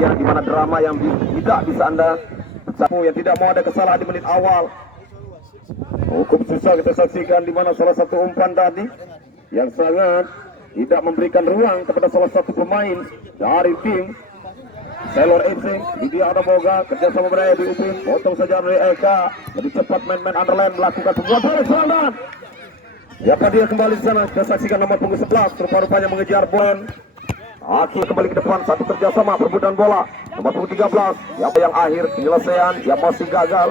pastinya di mana drama yang tidak bisa Anda yang tidak mau ada kesalahan di menit awal. Cukup susah kita saksikan di mana salah satu umpan tadi yang sangat tidak memberikan ruang kepada salah satu pemain dari tim Sailor FC. Dia ada boga kerjasama beraya di Upin, potong saja dari Eka, lebih cepat main-main underline melakukan sebuah serangan. Siapa dia kembali di sana? Kita saksikan nomor punggung 11 rupa-rupanya mengejar bola. Aki kembali ke depan, satu kerjasama perebutan bola. Nomor punggung 13, siapa yang akhir penyelesaian yang masih gagal.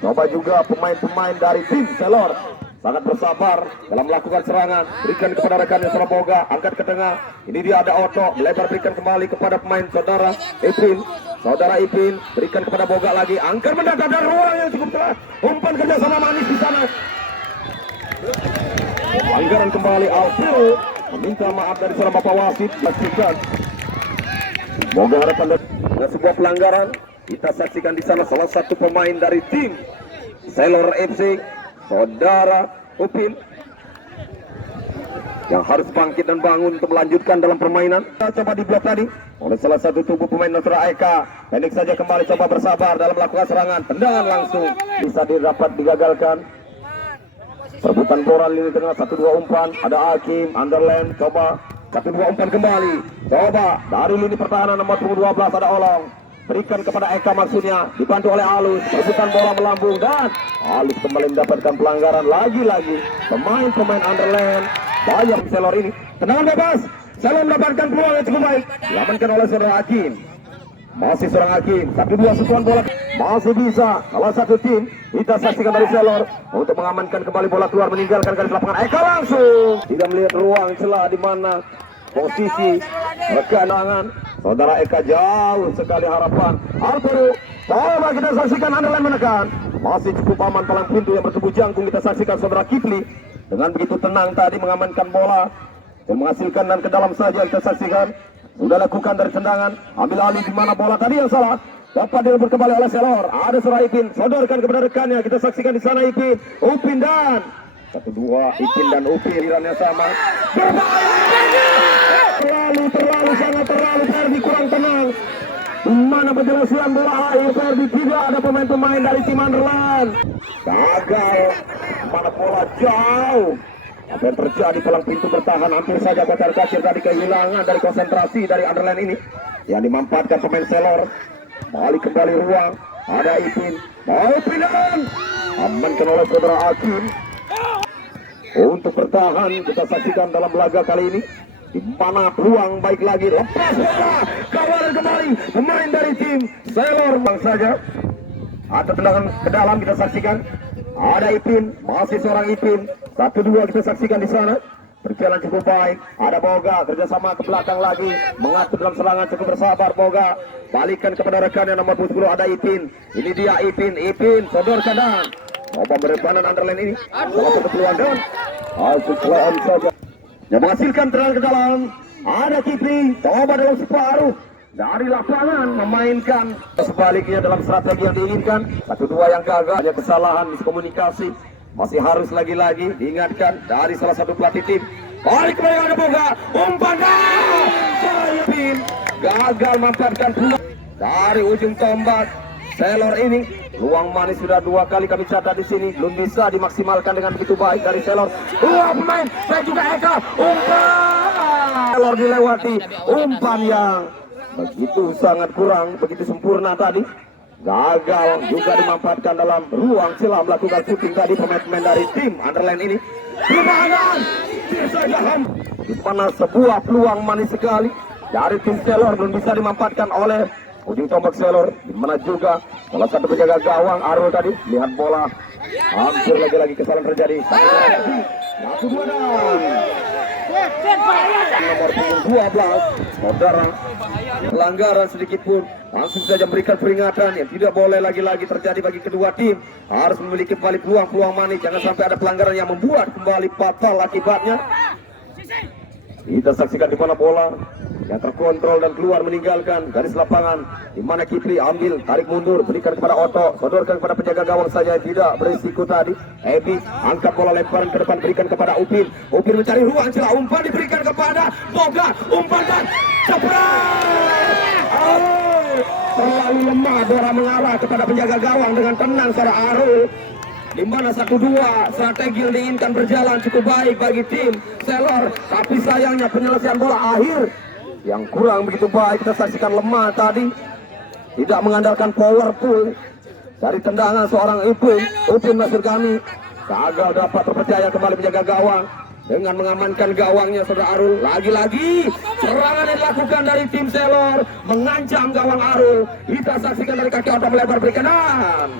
Coba juga pemain-pemain dari tim Sailor sangat bersabar dalam melakukan serangan. Berikan kepada rekannya Saraboga, angkat ke tengah. Ini dia ada Oto, melebar berikan kembali kepada pemain saudara Ipin. Saudara Ipin berikan kepada Boga lagi, angkat mendadak dan ruang yang cukup telah. Umpan kerjasama manis di sana. Pelanggaran kembali Alfil, meminta maaf dari seorang bapak wasit. Pastikan Boga harapan dan sebuah pelanggaran. Kita saksikan di sana salah satu pemain dari tim Sailor FC, saudara Upin, yang harus bangkit dan bangun untuk melanjutkan dalam permainan. Coba diblok tadi oleh salah satu tubuh pemain Nasra Eka. Pendek saja kembali, coba bersabar dalam melakukan serangan. Tendangan langsung bisa didapat digagalkan. Perebutan bola lini tengah, 1-2 umpan. Ada Hakim, Underland, coba 1-2 umpan kembali. Coba dari lini pertahanan nomor 12 ada Olong. Berikan kepada Eka maksudnya, dibantu oleh Alus. Perebutan bola melambung dan Alus kembali mendapatkan pelanggaran lagi-lagi. Pemain-pemain Underland bayang Sailor ini. Tendangan bebas, Sailor mendapatkan peluang yang cukup baik. Diamankan oleh seorang Hakim. Masih seorang Hakim, 1-2 sentuhan bola masih bisa. Salah satu tim kita saksikan dari Sailor untuk mengamankan kembali bola keluar, meninggalkan garis lapangan. Eka langsung tidak melihat ruang celah di mana posisi rekan saudara Eka jauh sekali harapan. Arturo, coba kita saksikan Underland menekan. Masih cukup aman palang pintu yang bertubuh jangkung. Kita saksikan saudara Kifli dengan begitu tenang tadi mengamankan bola dan menghasilkan dan ke dalam saja. Kita saksikan sudah lakukan dari tendangan, ambil alih di mana bola tadi yang salah. Dapat direbut kembali oleh Sailor. Ada seorang Ipin, sodorkan kepada rekannya. Kita saksikan di sana Ipin, Upin dan 1-2 Ipin dan Upin irannya sama. Terlalu Ferdi kurang tenang. Mana penjelasan bola akhir Ferdi, tidak ada pemain-pemain dari tim Underland. Gagal, mana bola jauh. Apa yang terjadi, palang pintu bertahan hampir saja kocar kacir tadi, kehilangan dari konsentrasi dari Underland ini yang dimanfaatkan pemain Sailor. Balik kembali ruang, ada Ipin, mau pindahan, amankan oleh saudara Hakim. Untuk bertahan kita saksikan dalam laga kali ini di mana peluang baik lagi, lepas bola, kawalan kembali pemain dari tim Sailor bang saja. Ada tendangan ke dalam kita saksikan. Ada Ipin, masih seorang Ipin, 1-2 kita saksikan di sana. Berjalan cukup baik. Ada Boga kerjasama ke belakang lagi, mengatur dalam serangan, cukup bersabar Boga. Balikan kepada rekan yang nomor 10 ada Ipin. Ini dia Ipin, sodorkan dan coba berebanan Underland ini. Salah satu peluang dan hasil peluang saja yang menghasilkan tendangan ke dalam. Ada Kipli, coba dalam separuh dari lapangan memainkan sebaliknya dalam strategi yang diinginkan. 1-2 yang gagal, hanya kesalahan miskomunikasi. Masih harus lagi-lagi diingatkan dari salah satu pelatih tim. Balik kembali ada Boga, umpan Ipin gagal memanfaatkan peluang dari ujung tombak Sailor ini. Luang manis sudah 2 kali kami catat di sini, belum bisa dimaksimalkan dengan begitu baik dari Sailor. Dua pemain dan juga Eka, umpan Sailor dilewati, umpan yang begitu sangat kurang, begitu sempurna tadi. Gagal juga dimanfaatkan dalam ruang celah melakukan shooting tadi pemain-pemain dari tim Underland ini. Pertahanan di mana sebuah peluang manis sekali dari tim Sailor belum bisa dimanfaatkan oleh ujung tombak Sailor. Di mana juga salah satu penjaga gawang Arul tadi lihat bola, hampir lagi-lagi kesalahan terjadi. Nomor 12 saudara, pelanggaran sedikit pun langsung saja memberikan peringatan yang tidak boleh lagi-lagi terjadi bagi kedua tim. Harus memiliki kembali peluang-peluang manis, jangan sampai ada pelanggaran yang membuat kembali fatal akibatnya. Kita saksikan di mana bola yang terkontrol dan keluar meninggalkan garis lapangan, di mana Kipli ambil, tarik mundur, berikan kepada Oto, sodorkan kepada penjaga gawang saja tidak berisiko tadi. Ebi angkat bola lemparan ke depan, berikan kepada Upin. Upin mencari ruang celah, umpan diberikan kepada Boga, umpan dan jebret. terlalu lemah. Bola mengarah kepada penjaga gawang dengan tenang secara Arul. Di mana 1-2 strategi yang diinginkan berjalan cukup baik bagi tim Selor, tapi sayangnya penyelesaian bola akhir yang kurang begitu baik. Kita saksikan lemah tadi, tidak mengandalkan powerful dari tendangan seorang Upin Nasir kami. Gagal dapat terpercaya kembali menjaga gawang dengan mengamankan gawangnya saudara Arul. Lagi-lagi serangan yang dilakukan dari tim Selor mengancam gawang Arul. Kita saksikan dari kaki Oto melebar beri kanan.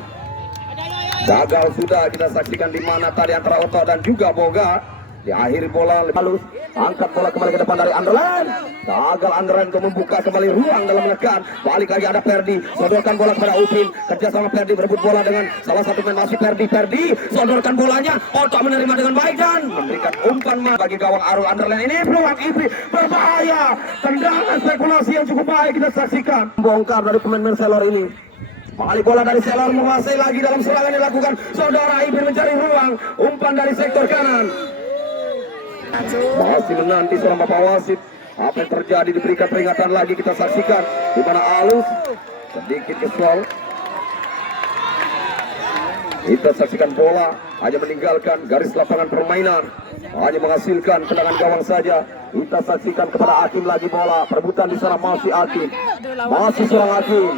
Gagal sudah kita saksikan di mana tadi antara Oto dan juga Boga. Di akhir bola halus, angkat bola kembali ke depan dari Anderlen. Gagal Anderlen untuk membuka kembali ruang dalam menekan. Balik lagi ada Ferdi, sodorkan bola kepada Upin. Kerja sama Ferdi berebut bola dengan salah satu pemain masih Ferdi, sodorkan bolanya. Oto menerima dengan baik dan memberikan umpan bagi gawang Arul. Anderlen ini peluang Ipri berbahaya. Tendangan spekulasi yang cukup baik kita saksikan. Bongkar dari pemain Selor ini. Balik bola dari Selor menguasai lagi dalam serangan yang dilakukan. Saudara Ipin mencari ruang. Umpan dari sektor kanan. Masih menanti seorang bapak wasit. Apa yang terjadi, diberikan peringatan lagi kita saksikan. Di mana Alus sedikit kesal. Kita saksikan bola hanya meninggalkan garis lapangan permainan, hanya menghasilkan tendangan gawang saja. Kita saksikan kepada Hakim lagi bola. Perebutan di sana masih Hakim. Masih seorang Hakim.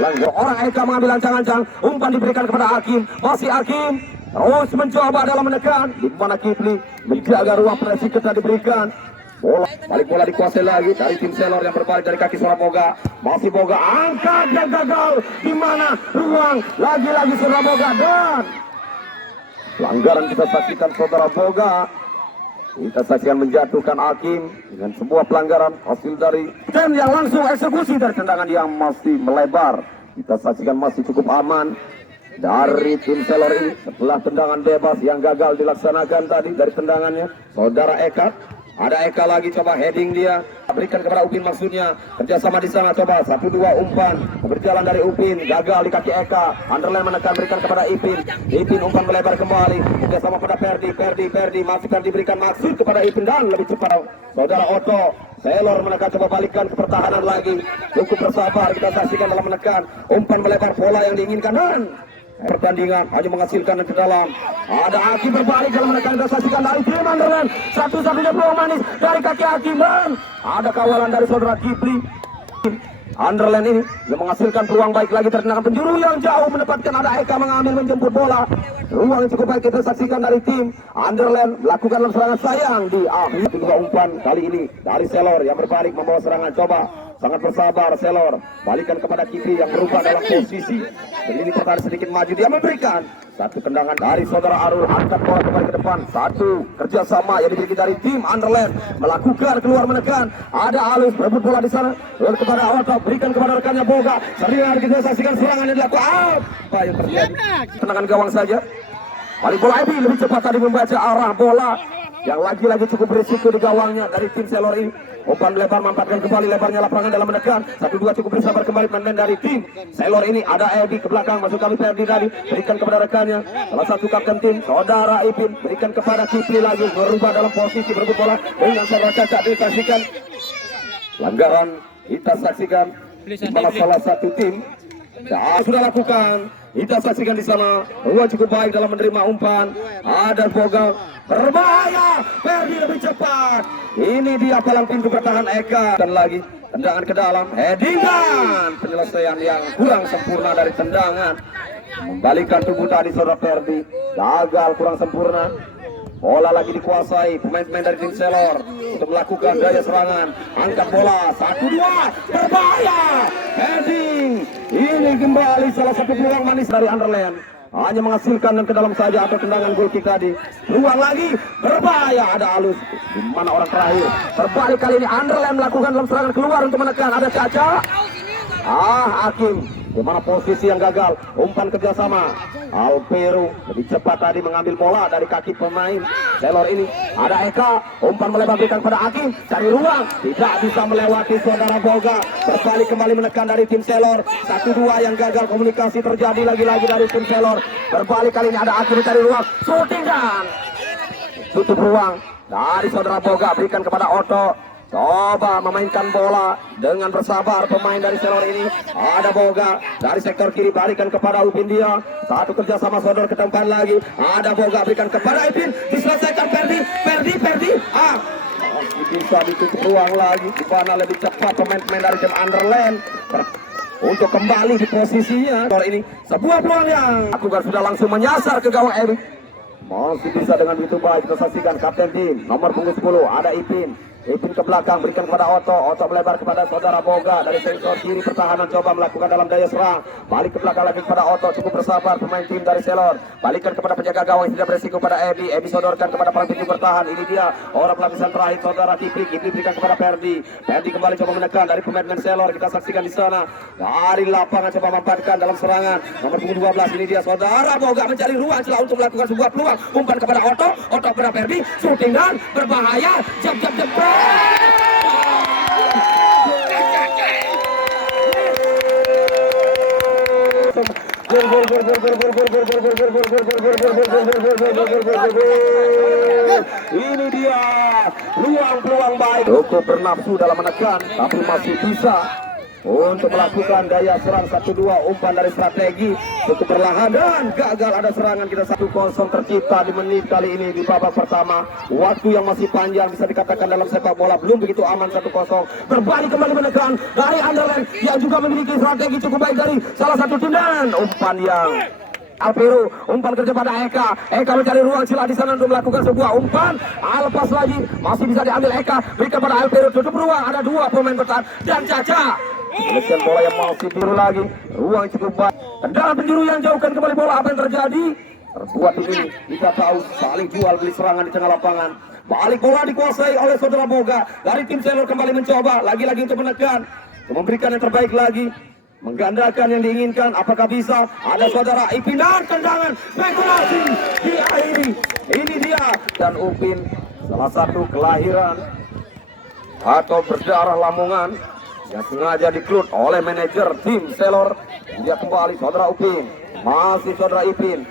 Langgar orang Eka mengambil ancang-ancang. Umpan diberikan kepada Hakim. Masih Hakim. Terus mencoba dalam menekan. Di mana Kipli menjaga ruang presi kita diberikan. Bola balik bola dikuasai lagi dari tim Selor yang berbalik dari kaki seorang Boga. Masih Boga angkat dan gagal. Di mana ruang lagi-lagi seorang Boga dan pelanggaran kita saksikan saudara Boga. Kita saksikan menjatuhkan Hakim dengan sebuah pelanggaran hasil dari dan yang langsung eksekusi dari tendangan yang masih melebar. Kita saksikan masih cukup aman dari tim Selor ini setelah tendangan bebas yang gagal dilaksanakan tadi dari tendangannya saudara Eka. Ada Eka lagi coba heading dia, berikan kepada Upin maksudnya. Kerjasama di sana coba 1-2 umpan berjalan dari Upin, gagal di kaki Eka. Anderlen menekan berikan kepada Ipin. Ipin umpan melebar kembali. Kerjasama pada Ferdi masih Ferdi berikan maksud kepada Ipin dan lebih cepat saudara Oto. Selor menekan coba balikan ke pertahanan lagi. Cukup bersabar kita saksikan dalam menekan. Umpan melebar bola yang diinginkan dan pertandingan hanya menghasilkan ke dalam. Ada Hakim berbalik dalam menekan kita saksikan dari tim Anderlen. Satu-satunya peluang manis dari kaki Hakim dan ada kawalan dari saudara Kipli. Anderlen ini yang menghasilkan peluang baik lagi tertendangan penjuru yang jauh menempatkan ada Eka mengambil menjemput bola. Ruang yang cukup baik kita saksikan dari tim Anderlen melakukan dalam serangan sayang di akhir. Kedua umpan kali ini dari Selor yang berbalik membawa serangan coba. Sangat bersabar Selor, balikan kepada Kipli yang berubah dalam posisi. Ini pertahanan sedikit maju, dia memberikan satu tendangan dari saudara Arul, angkat bola kembali ke depan. Satu kerjasama yang dimiliki dari tim Anderlen melakukan keluar menekan. Ada Alus berebut bola di sana, lalu kepada Oto berikan kepada rekannya Boga. Sering kita saksikan serangan yang dilakukan. Apa yang terjadi? Tendangan gawang saja. Balik bola Ebi lebih cepat tadi membaca arah bola yang lagi-lagi cukup berisiko di gawangnya dari tim Selor ini. Umpan lebar mampatkan kembali lebarnya lapangan dalam menekan. 1-2 cukup bersabar kembali pemain dari tim Selor ini. Ada Edi ke belakang masuk kami Ferdi tadi berikan kepada rekannya. Salah satu kapten tim saudara Ipin berikan kepada Kipli lagi berubah dalam posisi berebut bola dengan saudara Caca disaksikan. Pelanggaran kita saksikan malah salah satu tim sudah lakukan. Kita saksikan di sana ruang cukup baik dalam menerima umpan. Ada Boga berbahaya. Ferdi lebih cepat. Ini dia palang pintu pertahanan Eka dan lagi tendangan ke dalam. Headingan penyelesaian yang kurang sempurna dari tendangan. Membalikan tubuh tadi saudara Ferdi. Gagal kurang sempurna. Bola lagi dikuasai pemain-pemain dari tim Selor untuk melakukan gaya serangan. Angkat bola 1-2 berbahaya. Heading. Ini kembali salah satu peluang manis dari Anderlen. Hanya menghasilkan dan ke dalam saja atau tendangan gol kick tadi. Ruang lagi berbahaya. Ada Alus. Di mana orang terakhir? Berbalik kali ini Anderlen melakukan dalam serangan keluar untuk menekan. Ada Caca. Hakim. Di mana posisi yang gagal. Umpan kerjasama. Alperu lebih cepat tadi mengambil bola dari kaki pemain Selor ini. Ada Eka. Umpan melebar berikan pada Hakim. Cari ruang. Tidak bisa melewati saudara Boga. Berbalik kembali menekan dari tim Selor. 1-2 yang gagal komunikasi terjadi lagi-lagi dari tim Selor. Berbalik kali ini ada Hakim mencari ruang. Shooting dan tutup ruang dari saudara Boga. Berikan kepada Oto. coba memainkan bola dengan bersabar pemain dari Selor ini. Ada Boga dari sektor kiri, balikan kepada Upin dia. Satu kerjasama Sodor ke depan lagi. Ada Boga berikan kepada Ipin, diselesaikan Ferdi. Masih bisa ditutup ruang lagi. Di mana lebih cepat pemain-pemain dari tim Underland untuk kembali di posisinya. Ini sebuah peluang yang aku sudah langsung menyasar ke gawang Emi. Masih bisa dengan begitu baik kita saksikan kapten tim nomor punggung 10 ada Ipin ke belakang berikan kepada Oto melebar kepada saudara Boga dari sektor kiri, pertahanan coba melakukan dalam daya serang, balik ke belakang lagi kepada Oto, cukup bersabar pemain tim dari Selor, balikan kepada penjaga gawang tidak beresiko pada Ebi sodorkan kepada para pintu bertahan. Ini dia orang pelapisan terakhir saudara Tipik berikan kepada Ferdi kembali coba menekan dari pemain Selor. Kita saksikan di sana dari lapangan coba memanfaatkan dalam serangan nomor punggung 12. Ini dia saudara Boga mencari ruang celah untuk melakukan sebuah peluang, umpan kepada Oto kepada Ferdi, shooting dan berbahaya, jab ini dia peluang baik, cukup bernafsu dalam menekan tapi masih bisa untuk melakukan daya serang 1-2. Umpan dari strategi cukup perlahan dan gagal. Ada serangan kita 1-0 tercipta di menit kali ini di babak pertama. Waktu yang masih panjang bisa dikatakan dalam sepak bola belum begitu aman. 1-0 berbalik kembali menekan dari Underland yang juga memiliki strategi cukup baik dari salah satu tim dan umpan yang Alpero, umpan kerja pada Eka mencari ruang celah di sana untuk melakukan sebuah umpan. Lepas lagi masih bisa diambil Eka, berikan pada Alpero, tutup ruang. Ada dua pemain bertahan dan Caca menekan bola yang masih biru lagi, ruang cukup baik. Tendangan penjuru yang jauhkan kembali bola. Apa yang terjadi? Terbuat ini kita tahu saling jual beli serangan di tengah lapangan. Balik bola dikuasai oleh saudara Boga dari tim Selor, kembali mencoba lagi-lagi untuk menekan, memberikan yang terbaik lagi, menggandakan yang diinginkan. Apakah bisa? Ada saudara Ipin dan tendangan spekulasi diakhiri. Ini dia dan Upin, salah satu kelahiran atau berdarah Lamongan yang sengaja diklut oleh manajer tim Selor. Dia kembali saudara Upin, masih saudara Ipin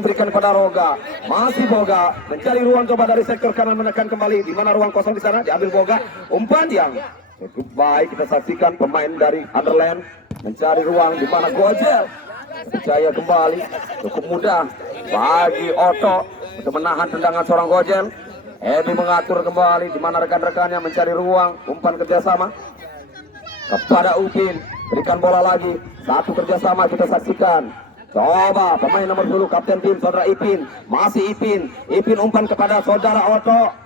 berikan kepada Roga, masih Boga mencari ruang coba dari sektor kanan menekan kembali. Di mana ruang kosong di sana diambil Boga, umpan yang cukup baik. Kita saksikan pemain dari Underland mencari ruang di mana Gojel percaya kembali, cukup mudah bagi Oto untuk menahan tendangan seorang Gojel. Ebi mengatur kembali di mana rekan-rekannya mencari ruang, umpan kerjasama kepada Upin, berikan bola lagi, satu kerjasama kita saksikan. Coba pemain nomor 10 kapten tim saudara Ipin, masih Ipin umpan kepada saudara Oto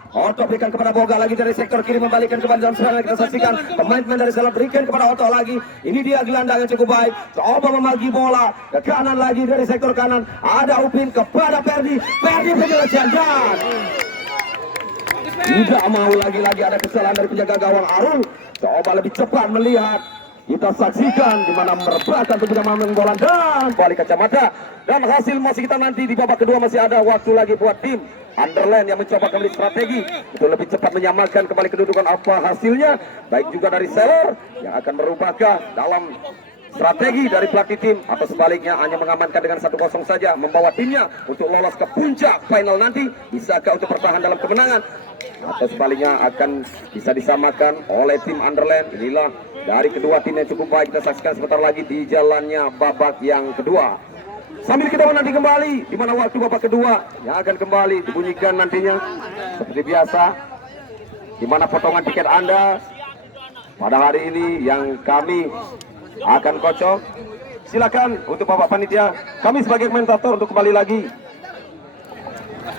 berikan kepada Boga lagi dari sektor kiri, membalikan kembali dalam serangan. Kita saksikan pemain-pemain dari Selor berikan kepada Oto lagi. Ini dia gelandang yang cukup baik, coba membagi bola ke kanan lagi dari sektor kanan. Ada Upin kepada Ferdi penyelesaian dan tidak mau lagi ada kesalahan dari penjaga gawang Arul. Coba lebih cepat melihat, kita saksikan di mana merebakkan tidak mampu bola dan balik kacamata. Dan hasil masih kita nanti di babak kedua, masih ada waktu lagi buat tim Underland yang mencoba kembali strategi untuk lebih cepat menyamakan kembali kedudukan. Apa hasilnya? Baik juga dari Selor yang akan merubahkah dalam strategi dari pelatih tim, atau sebaliknya hanya mengamankan dengan 1-0 saja, membawa timnya untuk lolos ke puncak final nanti. Bisakah untuk bertahan dalam kemenangan, atau sebaliknya akan bisa disamakan oleh tim Underland? Inilah dari kedua tim yang cukup baik. Kita saksikan sebentar lagi di jalannya babak yang kedua. Sambil kita menanti kembali di mana waktu babak kedua yang akan kembali dibunyikan nantinya seperti biasa, di mana potongan tiket Anda pada hari ini yang kami akan kocok. Silakan untuk Bapak Panitia, kami sebagai komentator untuk kembali lagi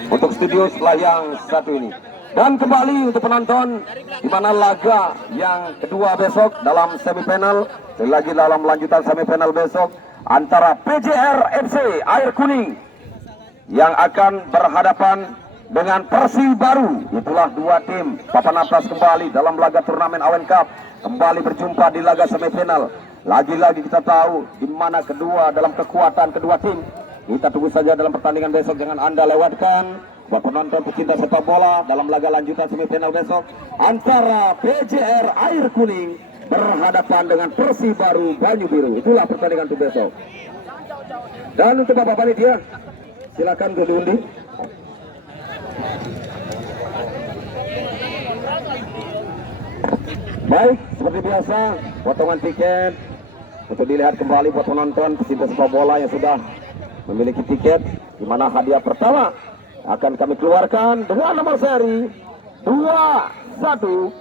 untuk studio setelah yang satu ini. Dan kembali untuk penonton di mana laga yang kedua besok dalam semifinal, lagi dalam lanjutan semifinal besok antara PJR FC Air Kuning yang akan berhadapan dengan Persi Baru. Itulah dua tim papan atas kembali dalam laga turnamen Awen Cup, kembali berjumpa di laga semifinal. Lagi-lagi kita tahu di mana kedua dalam kekuatan kedua tim. Kita tunggu saja dalam pertandingan besok, jangan Anda lewatkan buat penonton pecinta sepak bola dalam laga lanjutan semifinal besok antara PJR Air Kuning berhadapan dengan Persi Baru Banyu Biru. Itulah pertandingan untuk besok. Dan untuk Bapak Panitia, silakan untuk diundi. Baik, seperti biasa, potongan tiket untuk dilihat kembali buat penonton pecinta sepak bola yang sudah memiliki tiket, di mana hadiah pertama akan kami keluarkan dengan nomor seri 2170.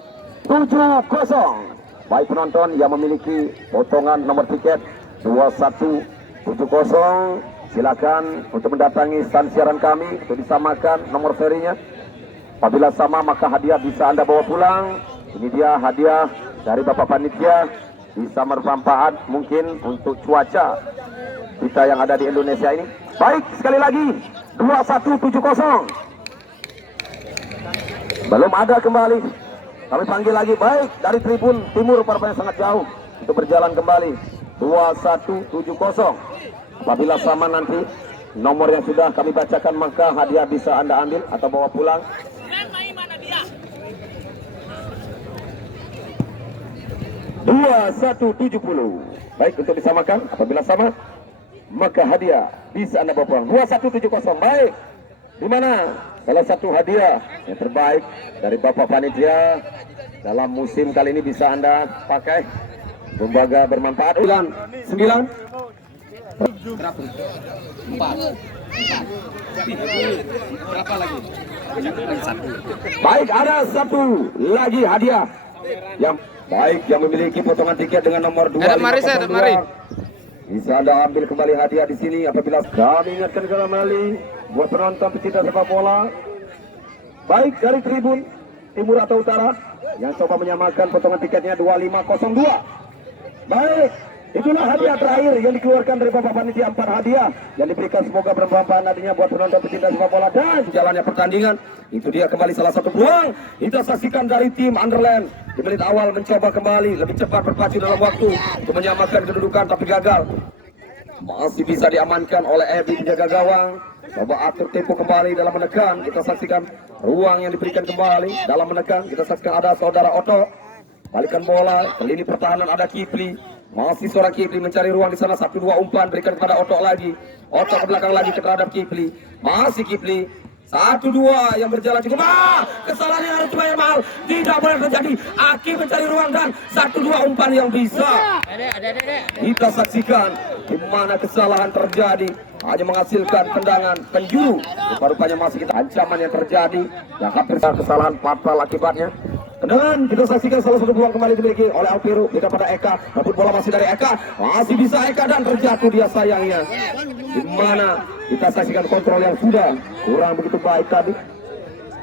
Baik penonton yang memiliki potongan nomor tiket 2170, silakan untuk mendatangi stand siaran kami untuk disamakan nomor serinya. Apabila sama maka hadiah bisa Anda bawa pulang. Ini dia hadiah dari Bapak Panitia, bisa bermanfaat mungkin untuk cuaca kita yang ada di Indonesia ini. Baik, sekali lagi 2170. Belum ada kembali. Kami panggil lagi, baik dari tribun timur yang sangat jauh untuk berjalan kembali 2170. Apabila sama nanti nomor yang sudah kami bacakan maka hadiah bisa Anda ambil atau bawa pulang. 2170. Baik, untuk disamakan. Apabila sama maka hadiah bisa Anda bawa pulang 2170. Baik, di mana salah satu hadiah yang terbaik dari Bapak Panitia dalam musim kali ini bisa Anda pakai, semoga bermanfaat. 9 berapa lagi? Baik, ada satu lagi hadiah yang baik yang memiliki potongan tiket dengan nomor 2. Bisa Anda ambil kembali hadiah di sini. Apabila kami ingatkan kembali buat penonton pecinta sepak bola, baik dari tribun timur atau utara yang coba menyamakan potongan tiketnya 2502. Baik, itulah hadiah terakhir yang dikeluarkan dari Bapak Panitia. 4 hadiah yang diberikan, semoga bermanfaat nantinya buat penonton pecinta sepak bola. Dan jalannya pertandingan, itu dia kembali salah satu peluang kita saksikan dari tim Underland. Di menit awal mencoba kembali lebih cepat berpacu dalam waktu untuk menyamakan kedudukan, tapi gagal. Masih bisa diamankan oleh Ebi penjaga gawang. Coba atur tempo kembali dalam menekan. Kita saksikan ruang yang diberikan kembali dalam menekan. Kita saksikan ada saudara Oto. Balikan bola ke lini pertahanan, ada Kipli. Masih seorang Kipli mencari ruang di sana. 1-2 umpan berikan kepada Oto lagi. Oto ke belakang lagi terhadap Kipli. Masih Kipli. 1-2 yang berjalan cukup. Kesalahan yang harus dibayar mahal. Tidak boleh terjadi. Aki mencari ruang dan 1-2 umpan yang bisa kita saksikan di mana kesalahan terjadi, hanya menghasilkan tendangan penjuru. Rupa-rupanya masih kita ancaman yang terjadi yang hampir kesalahan fatal akibatnya. Dan kita saksikan salah satu peluang kembali dimiliki oleh Alpiru, berikan pada Eka. Rebut bola masih dari Eka, masih bisa Eka dan terjatuh dia sayangnya. Di mana kita saksikan kontrol yang sudah kurang begitu baik tadi.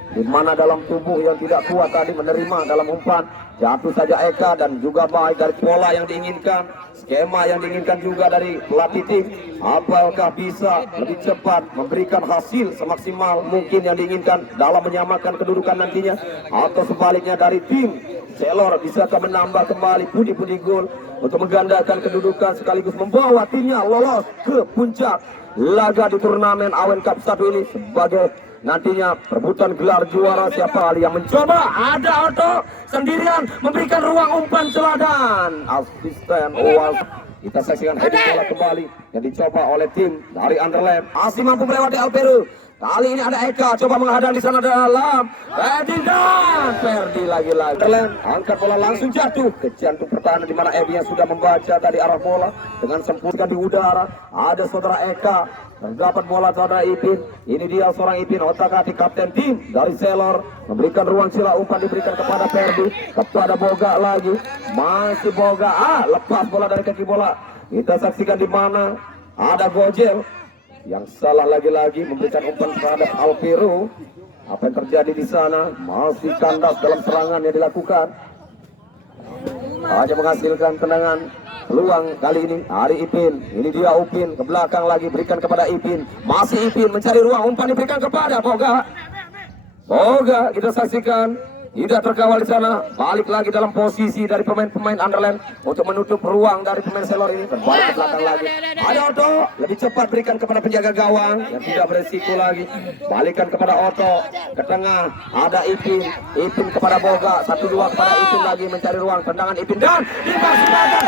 Di mana dalam tubuh yang tidak kuat tadi menerima dalam umpan, jatuh saja Eka dan juga baik dari pola yang diinginkan, skema yang diinginkan juga dari pelatih tim. Apakah bisa lebih cepat memberikan hasil semaksimal mungkin yang diinginkan dalam menyamakan kedudukan nantinya, atau sebaliknya dari tim Selor bisakah menambah kembali pundi-pundi gol untuk menggandakan kedudukan sekaligus membawa timnya lolos ke puncak laga di turnamen Awen Cup 1 ini sebagai nantinya perebutan gelar juara. Siapa yang mencoba? Ada Oto sendirian memberikan ruang umpan seladan. Asisten Owas. Kita saksikan heading bola kembali yang dicoba oleh tim dari Underland. Masih mampu melewati Alperu. Kali ini ada Eka coba menghadang di sana dalam. Heading dan Ferdi lagi-lagi. Underland angkat bola langsung jatuh ke jantung pertahanan di mana Ebi yang sudah membaca tadi arah bola dengan sempurna di udara. Ada saudara Eka. Terdapat bola saudara Ipin. Ini dia seorang Ipin, otak-atik kapten tim dari Selor. Memberikan ruang sila umpan diberikan kepada Ferdi. Kepada Boga lagi. Masih Boga. Lepas bola dari kaki bola. Kita saksikan di mana ada Gojel yang salah lagi-lagi memberikan umpan terhadap Alviro. Apa yang terjadi di sana? Masih kandas dalam serangan yang dilakukan. Hanya menghasilkan tendangan. Peluang kali ini Ari Ipin. Ini dia Upin ke belakang lagi berikan kepada Ipin. Masih Ipin mencari ruang umpan diberikan kepada Boga. Boga kita saksikan tidak terkawal di sana. Balik lagi dalam posisi dari pemain-pemain Underland untuk menutup ruang dari pemain Selor ini. Berbalik ke belakang lagi. Ada Oto lebih cepat berikan kepada penjaga gawang yang tidak beresiko lagi. Balikan kepada Oto ke tengah. Ada Ipin. Ipin kepada Boga. 1-2 kepada Ipin lagi mencari ruang. Tendangan Ipin dan dimaksimalkan.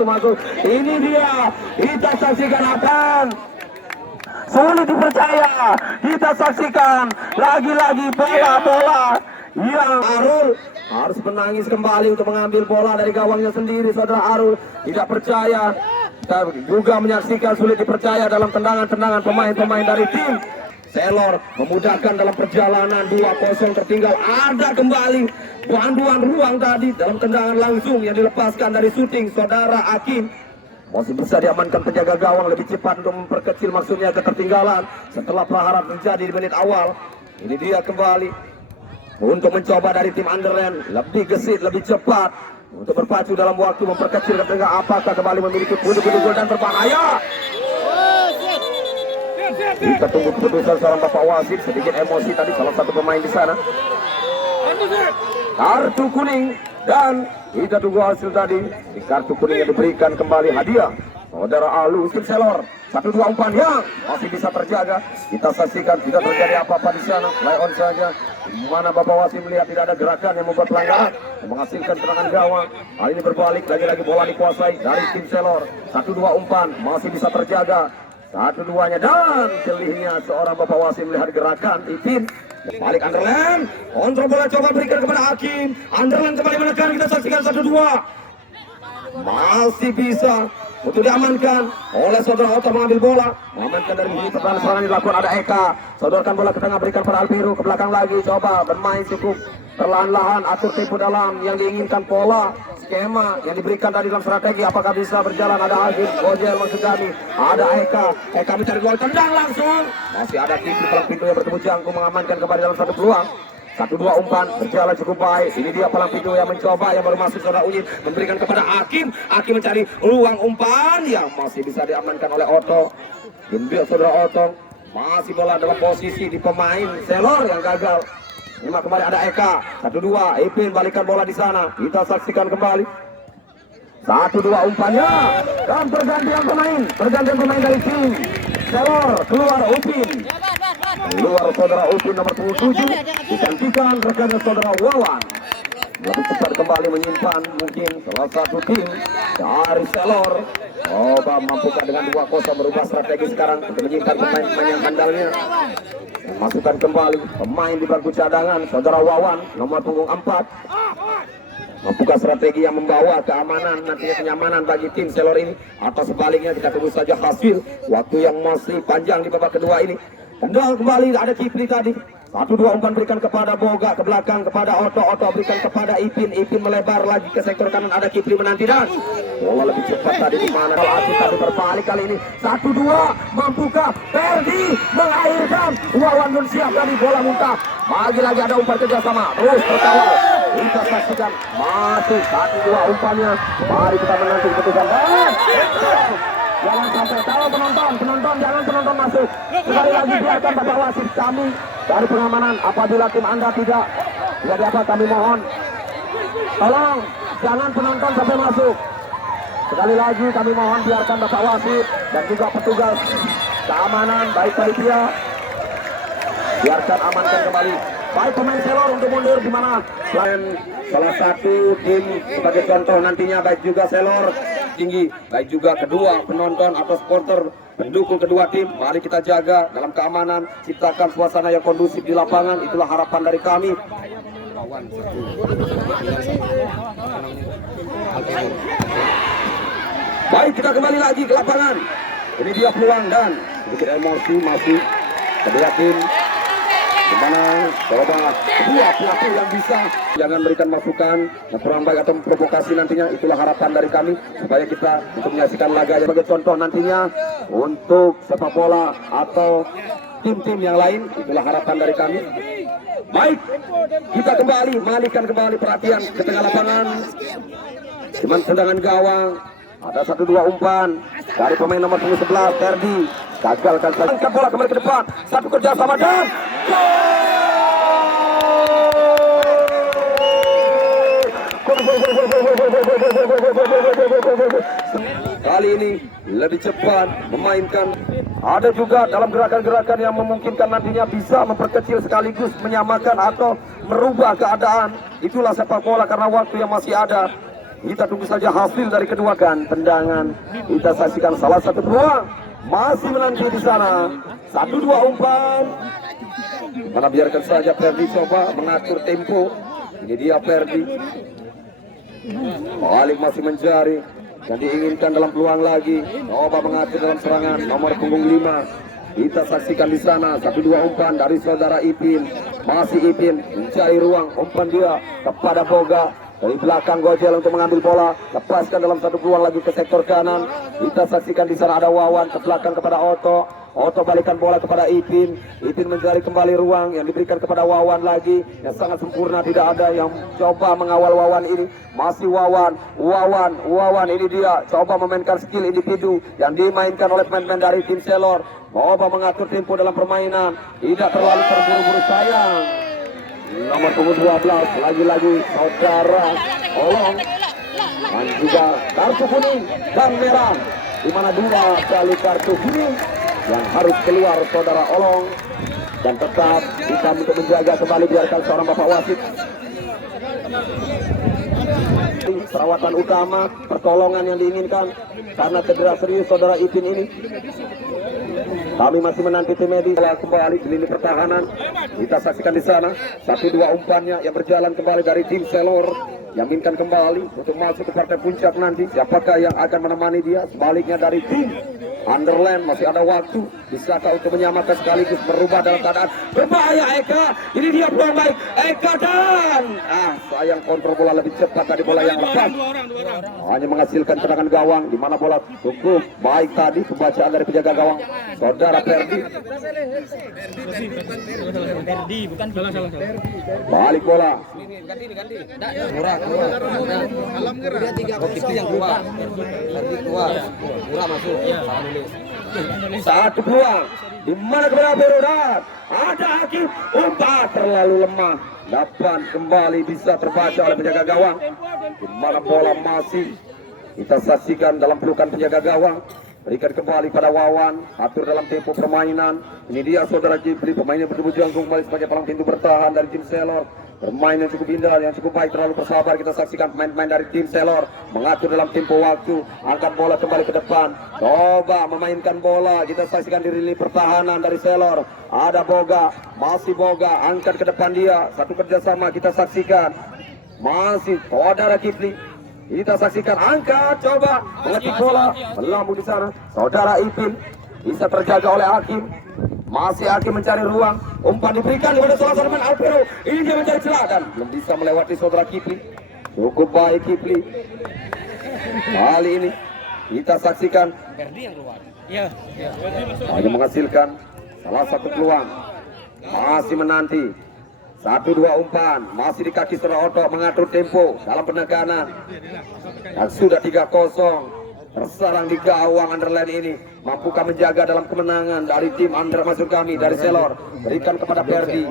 Masuk. Ini dia. Kita saksikan akan sulit dipercaya. Kita saksikan lagi-lagi bola yang Arul harus menangis kembali untuk mengambil bola dari gawangnya sendiri. Saudara Arul tidak percaya. Kita juga menyaksikan sulit dipercaya dalam tendangan-tendangan pemain-pemain dari tim Selor. Memudahkan dalam perjalanan 2-0 tertinggal. Ada kembali panduan ruang tadi dalam tendangan langsung yang dilepaskan dari syuting saudara Hakim. Masih bisa diamankan penjaga gawang lebih cepat untuk memperkecil maksudnya ketertinggalan setelah praharat terjadi di menit awal. Ini dia kembali untuk mencoba dari tim Underland, lebih gesit, lebih cepat untuk berpacu dalam waktu memperkecil ketinggalan. Apakah kembali memiliki pundi-pundi gol dan berbahaya? Kita tunggu keputusan seorang Bapak wasit. Sedikit emosi tadi salah satu pemain di sana. Kartu kuning, dan kita tunggu hasil tadi. Di kartu kuning yang diberikan kembali hadiah saudara Alu tim Selor. 1-2 umpan yang masih bisa terjaga. Kita saksikan tidak terjadi apa-apa di sana. Play on saja. Mana Bapak wasit melihat tidak ada gerakan yang membuat pelanggaran, yang menghasilkan serangan gawang. Hal ini berbalik, lagi-lagi bola dikuasai dari tim Selor. 1-2 umpan masih bisa terjaga. 1-2-nya, dan celihnya seorang Bapak wasit melihat gerakan Ipin. Balik Underland, kontrol bola coba berikan kepada Hakim. Underland kembali menekan, kita saksikan 1-2. Masih bisa untuk diamankan oleh saudara Otto mengambil bola, mengamankan dari pertahanan serangan dilakukan ada Eka. Sodorkan bola ke tengah, berikan pada Alpiru, ke belakang lagi, coba bermain cukup perlahan-lahan, atur tempo dalam yang diinginkan, pola skema yang diberikan tadi dalam strategi. Apakah bisa berjalan? Ada Agil, Gojel maksud kami, ada Eka mencari gol, tendang langsung. Masih ada Kiki palang pintu yang bertemu jangkung, mengamankan kembali dalam satu peluang. 1-2 umpan berjalan cukup baik. Ini dia palang pintu yang mencoba, yang baru masuk saudara Unyit, memberikan kepada Hakim. Hakim mencari ruang umpan yang masih bisa diamankan oleh Otto. Gembira saudara Otto. Masih bola dalam posisi di pemain Selor yang gagal. Ini kembali ada Eka. 1-2. Ipin balikan bola di sana. Kita saksikan kembali. 1-2 umpannya. Dan pergantian pemain dari tim Selor. Keluar Upin. Keluar saudara Upin nomor 27, digantikan rekannya saudara Wawan. Lebih cepat kembali menyimpan mungkin salah satu tim dari Selor. Coba mampukah dengan 2-0 merubah strategi sekarang untuk menyimpan pemain-pemain yang handalnya. Masukkan kembali pemain di bangku cadangan saudara Wawan nomor punggung 4. Mampukah strategi yang membawa keamanan, nantinya kenyamanan bagi tim Selor ini, atau sebaliknya kita tunggu saja hasil waktu yang masih panjang di babak kedua ini. Tendang kembali ada Kipli tadi. 1-2 umpan berikan kepada Boga, ke belakang kepada Otto berikan kepada Ipin melebar lagi ke sektor kanan, ada Kipli menanti, dan bola lebih cepat tadi di mana kalau Asis tadi berbalik kali ini. 1-2 mampukah Ferdi mengakhirkan? Wawan belum siap tadi, bola muntah. Lagi-lagi ada umpan kerjasama, terus terkawal. Kita saksikan masih 1-2 umpannya. Mari kita menanti keputusan. Jangan sampai tahu penonton jangan penonton masuk. Sekali lagi biarkan Bapak wasit kami dari pengamanan. Apabila tim Anda tidak jadi apa, kami mohon tolong jangan penonton sampai masuk. Sekali lagi kami mohon biarkan Bapak wasit dan juga petugas keamanan baik dia biarkan amankan kembali. Baik pemain Selor untuk mundur di mana? Selain salah satu tim sebagai contoh nantinya, baik juga Selor tinggi, baik juga kedua penonton atau supporter pendukung kedua tim. Mari kita jaga dalam keamanan, ciptakan suasana yang kondusif di lapangan. Itulah harapan dari kami. Baik, kita kembali lagi ke lapangan. Ini dia peluang dan sedikit emosi masih kedua tim. Dimana coba kedua pelaku yang bisa jangan berikan masukan yang kurang baik atau memprovokasi nantinya. Itulah harapan dari kami supaya kita untuk menyaksikan laga yang sebagai contoh nantinya untuk sepak bola atau tim-tim yang lain. Itulah harapan dari kami. Baik, kita kembali mengalihkan kembali perhatian ke tengah lapangan. Cuman tendangan gawang, ada 1-2 umpan dari pemain nomor 11 Ferdi. Gagalkan saja. Angkat bola kembali ke depan. Satu kerja sama dan kali ini lebih cepat memainkan. Ada juga dalam gerakan-gerakan yang memungkinkan nantinya bisa memperkecil sekaligus menyamakan atau merubah keadaan. Itulah sepak bola karena waktu yang masih ada. Kita tunggu saja hasil dari kedua kan tendangan. Kita saksikan salah satu peluang masih menanti di sana. 1-2 umpan. Mana biarkan saja Ferdi coba mengatur tempo. Ini dia Ferdi. Balik masih mencari dan diinginkan dalam peluang lagi. Coba mengatur dalam serangan nomor punggung 5. Kita saksikan di sana 1-2 umpan dari saudara Ipin. Masih Ipin mencari ruang, umpan dia kepada Boga. Dari belakang Gojel untuk mengambil bola, lepaskan dalam satu peluang lagi ke sektor kanan. Kita saksikan di sana ada Wawan ke belakang kepada Oto. Oto balikan bola kepada Ipin. Ipin mencari kembali ruang yang diberikan kepada Wawan lagi. Yang sangat sempurna, tidak ada yang coba mengawal Wawan ini. Masih Wawan. Wawan ini dia coba memainkan skill individu yang dimainkan oleh pemain-pemain dari tim Selor. Coba mengatur tempo dalam permainan, tidak terlalu terburu-buru sayang. Nomor punggung 12 lagi-lagi saudara Olong, dan juga kartu kuning dan merah, di mana 2 kali kartu kuning yang harus keluar saudara Olong, dan tetap kita untuk menjaga kembali biarkan seorang bapak wasit. Perawatan utama, pertolongan yang diinginkan karena cedera serius saudara Ipin ini. Kami masih menanti tim medis kembali di lini pertahanan. Kita saksikan di sana 1-2 umpannya yang berjalan kembali dari tim Selor. Yaminkan kembali untuk masuk ke partai puncak nanti. Siapakah yang akan menemani dia? Sebaliknya dari tim Underland masih ada waktu. Bisakah untuk menyamakan sekaligus berubah dalam keadaan berbahaya Eka? Ini dia peluang baik Eka dan sayang kontrol bola lebih cepat dari bola yang lepas. Hanya menghasilkan tendangan gawang di mana bola cukup baik tadi pembacaan dari penjaga gawang saudara Ferdi. Bukan salah. Balik bola. Ganti. Murah. Dia 3 posisi yang keluar. Ferdi keluar. Murah masuk. Satu peluang di mana kepada Berodat, ada Hakim, umpan terlalu lemah, dapat kembali bisa terbaca oleh penjaga gawang. Di mana bola masih kita saksikan dalam pelukan penjaga gawang, berikan kembali pada Wawan, atur dalam tempo permainan. Ini dia saudara Jibli, pemainnya bertubuh jangkung kembali sebagai palang pintu bertahan dari tim Selor. Bermain yang cukup indah, yang cukup baik, terlalu bersabar. Kita saksikan pemain-pemain dari tim Selor mengatur dalam tempo waktu, angkat bola kembali ke depan, coba memainkan bola. Kita saksikan di lini pertahanan dari Selor, ada Boga, masih Boga, angkat ke depan dia, satu kerjasama kita saksikan. Masih saudara Kifli, kita saksikan angkat, coba mengetik bola, melambung di sana. Saudara Ipin bisa terjaga oleh Hakim. Masih Hakim mencari ruang, umpan diberikan kepada salah satu pemain Alvaro. Ini dia mencari celah dan belum bisa melewati saudara Kifli. Cukup baik Kifli. Kali ini kita saksikan Ferdi yang keluar. hanya menghasilkan salah satu peluang. Masih menanti 1-2 umpan, masih di kaki saudara Oto mengatur tempo dalam penekanan. Dan sudah 3-0. Terserang di gawang Underland ini. Mampukah menjaga dalam kemenangan dari tim Under maksud kami dari Selor. Berikan kepada Ferdi.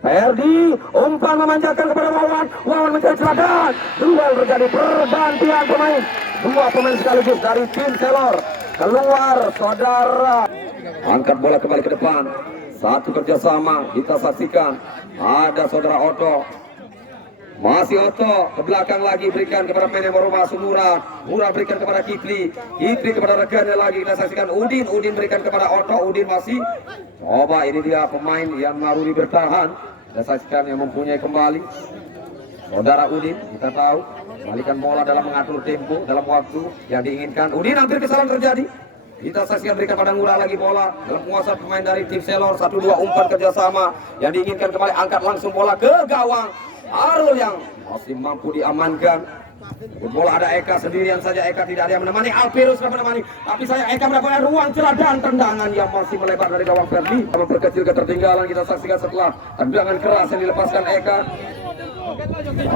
Ferdi umpan memanjakan kepada Wawan. Wawan mencari celah dan duel terjadi pergantian pemain. 2 pemain sekaligus dari tim Selor. Keluar saudara. Angkat bola kembali ke depan. Satu kerjasama kita saksikan. Ada saudara Oto. Masih Oto ke belakang lagi, berikan kepada pemain yang baru masuk Murah berikan kepada Kifli kepada rekannya lagi. Kita saksikan Udin berikan kepada Oto. Udin masih coba, ini dia pemain yang Maruli bertahan. Kita saksikan yang mempunyai kembali saudara Udin. Kita tahu balikan bola dalam mengatur tempo dalam waktu yang diinginkan. Udin hampir kesalahan terjadi. Kita saksikan berikan pada Ngurah lagi bola dalam penguasa pemain dari tim Selor. 1-2 umpan kerjasama yang diinginkan kembali, angkat langsung bola ke gawang. Arul yang masih mampu diamankan. Bola ada Eka sendirian saja, Eka tidak ada yang menemani, Alvaro sudah menemani, tapi saya Eka mendapatkan ruang celah dan tendangan yang masih melebar dari gawang Ferdi. Memperkecil ketertinggalan kita saksikan setelah tendangan keras yang dilepaskan Eka.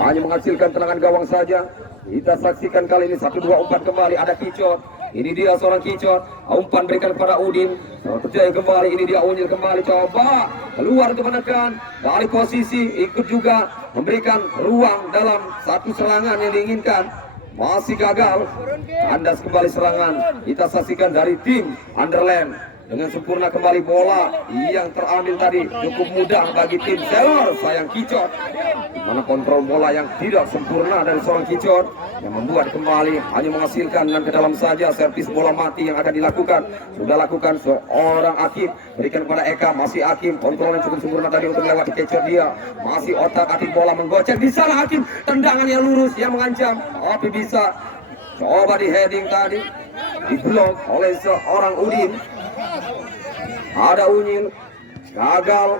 Hanya menghasilkan tendangan gawang saja. Kita saksikan kali ini 1-2 umpan kembali, ada Kicot. Ini dia seorang Kicot, umpan berikan kepada Udin. Terjadi kembali, ini dia Unyil kembali, coba keluar untuk menekan dari posisi, ikut juga memberikan ruang dalam satu serangan yang diinginkan. Masih gagal, kandas kembali serangan. Kita saksikan dari tim Underland. dengan sempurna kembali bola yang terambil tadi cukup mudah bagi tim Selor. Sayang Kicot, mana kontrol bola yang tidak sempurna dari seorang Kicot yang membuat kembali hanya menghasilkan dan ke dalam saja servis bola mati yang akan dilakukan. Sudah lakukan seorang Akim, berikan kepada Eka, masih Akim, kontrol yang cukup sempurna tadi untuk melewati Kicot dia. Masih otak Akim, bola menggocek di sana Hakim, tendangan yang lurus yang mengancam, tapi bisa coba di heading tadi, diblok oleh seorang Udin. Ada Unyil, gagal,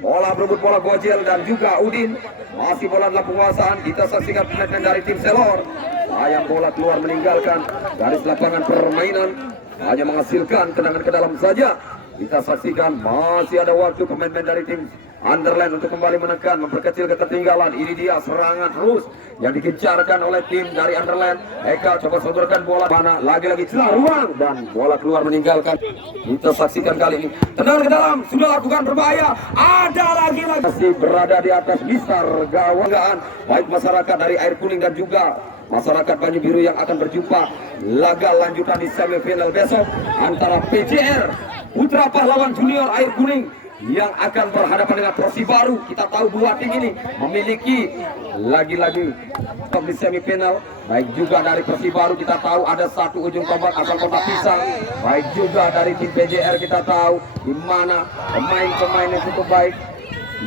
bola berebut bola Gojel dan juga Udin. Masih bola dalam penguasaan, kita saksikan pemain dari tim Selor. Sayang bola keluar meninggalkan garis lapangan permainan, hanya menghasilkan tendangan ke dalam saja. Kita saksikan masih ada waktu pemain-pemain dari tim Underland untuk kembali menekan, memperkecil ketertinggalan. Ini dia serangan terus yang digencarkan oleh tim dari Underland. Eka coba sodorkan bola, mana lagi-lagi celah ruang dan bola keluar meninggalkan. Kita saksikan kali ini tendangan ke dalam, sudah lakukan berbahaya. Ada lagi masih berada di atas mistar gawang baik masyarakat dari Air Kuning dan juga masyarakat Banyu Biru yang akan berjumpa laga lanjutan di semifinal besok antara PJR Putra Pahlawan Junior Air Kuning yang akan berhadapan dengan Persibaru. Kita tahu dua tim ini memiliki lagi-lagi di semifinal. Baik juga dari Persibaru kita tahu ada satu ujung tombak asal Kota Pisang. Baik juga dari tim PJR kita tahu di mana pemain-pemain yang cukup baik.